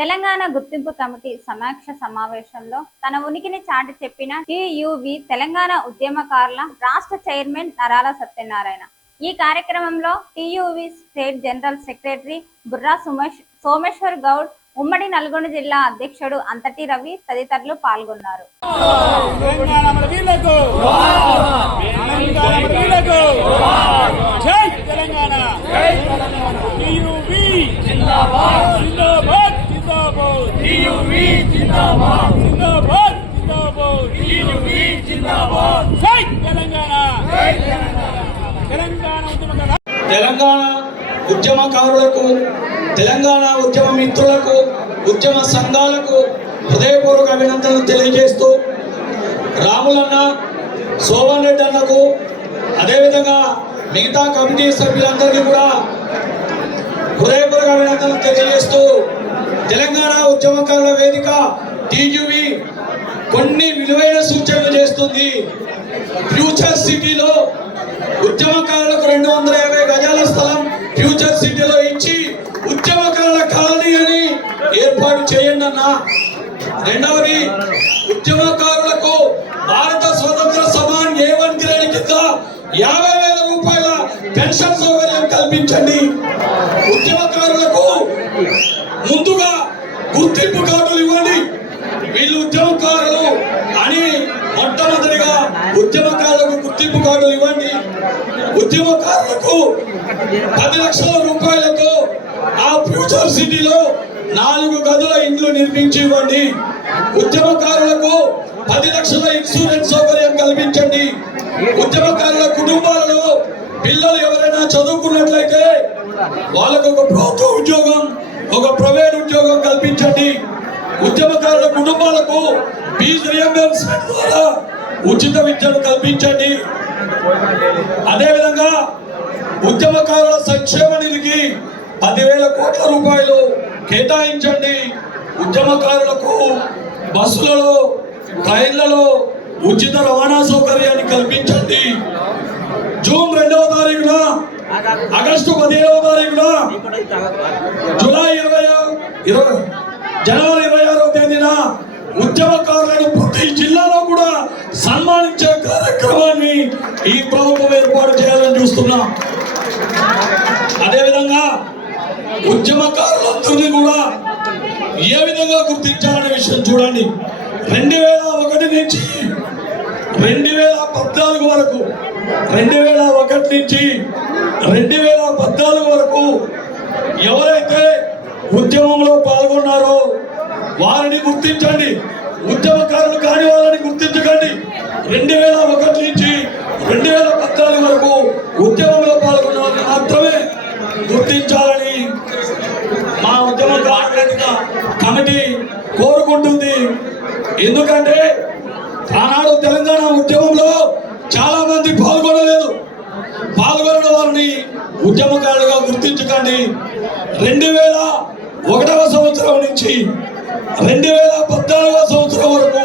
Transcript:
తెలంగాణ గుర్తింపు కమిటీ సమీక్ష సమావేశంలో తన ఉనికిని చాటి చెప్పిన టీయూవీ తెలంగాణ ఉద్యమకారుల రాష్ట్ర చైర్మన్ నరాల సత్యనారాయణ. ఈ కార్యక్రమంలో TUV state general secretary Burra Someshwar Goud, ఉమ్మడి నల్గొండ జిల్లా అధ్యక్షుడు అంతటి రవి తదితరులు పాల్గొన్నారు. తెలంగాణ ఉద్యమకారులకు, తెలంగాణ ఉద్యమ మిత్రులకు, ఉద్యమ సంఘాలకు హృదయపూర్వక అభినందనలు తెలియజేస్తూ రాములన్న, సోమన్ రెడ్డి అన్నకు, అదేవిధంగా మిగతా కమిటీ సభ్యులందరికీ కూడా హృదయపూర్వక అభినందనలు తెలియజేస్తూ తెలంగాణ ఉద్యమకారుల వేదిక టీయూవీ కొన్ని విలువైన సూచనలు చేస్తుంది. ఫ్యూచర్ సిటీలో ఉద్యమకారులకు 250 గజాల స్థలం ఫ్యూచర్ సిటీలో ఇచ్చి ఉద్యమకారుల కాలనీ అని ఏర్పాటు చేయండి అన్న. రెండవది, ఉద్యమకారులకు భారత స్వతంత్ర సమాన్ A1 గ్రేడ్ కింద 50,000 రూపాయల పెన్షన్ సౌకర్యం కల్పించండి. ఉద్యమకారులకు ముందుగా గుర్తింపు కార్డులు ఇవ్వండి. వీళ్ళు ఉద్యమకారులు అని మొట్టమొదటిగా ఉద్యమకారులకు గుర్తింపు కార్డులు ఇవ్వండి. ఉద్యమకారులకు 10 లక్షల రూపాయలతో ఆ ఫ్యూచర్ సిటీలో 4 గదుల ఇండ్లు నిర్మించి ఇవ్వండి. ఉద్యమకారులకు 10 లక్షల ఇన్సూరెన్స్ సౌకర్యం కల్పించండి. ఉద్యమకారుల కుటుంబాలలో పిల్లలు ఎవరైనా చదువుకున్నట్లయితే వాళ్ళకు ఒక ప్రభుత్వ ఉద్యోగం, ఒక ప్రైవేట్ ఉద్యోగం కల్పించండి. ఉద్యమకారుల కుటుంబాలకు ఫీజు రియంబర్స్మెంట్ ద్వారా ఉచిత విద్యను కల్పించండి. అదేవిధంగా ఉద్యమకారుల సంక్షేమ నిధికి 10,000 కోట్ల రూపాయలు కేటాయించండి. ఉద్యమకారులకు బస్సులలో, ట్రైన్లలో ఉచిత రవాణా సౌకర్యాన్ని కల్పించండి. జూన్ 2వ తారీఖున, ఆగస్టు 15వ తారీఖున, జనవరి 26వ తేదీన ఉద్యమకారులను ప్రతి జిల్లాలో కూడా సన్మానించే కార్యక్రమాన్ని ఈ ప్రభుత్వం ఏర్పాటు చేయాలని చూస్తున్నాం. అదేవిధంగా ఉద్యమకారులందరినీ కూడా ఏ విధంగా గుర్తించాలనే విషయం చూడండి. 2001 నుంచి 2014 వరకు, 2001 నుంచి 2014 వరకు ఎవరైతే ఉద్యమంలో పాల్గొన్నారో వారిని గుర్తించండి. ఉద్యమకారులు కాని వాళ్ళని గుర్తించకండి. 2001 నుంచి 2014 వరకు ఉద్యమంలో పాల్గొన్న వారిని మాత్రమే గుర్తించాలని మా ఉద్యమకారుల కమిటీ కోరుకుంటుంది. ఎందుకంటే ఆనాడు తెలంగాణ ఉద్యమంలో చాలా మంది పాల్గొనలేదు. పాల్గొన్న వారిని ఉద్యమకారులుగా గుర్తించకండి. 2001వ సంవత్సరం నుంచి 2014వ సంవత్సరం వరకు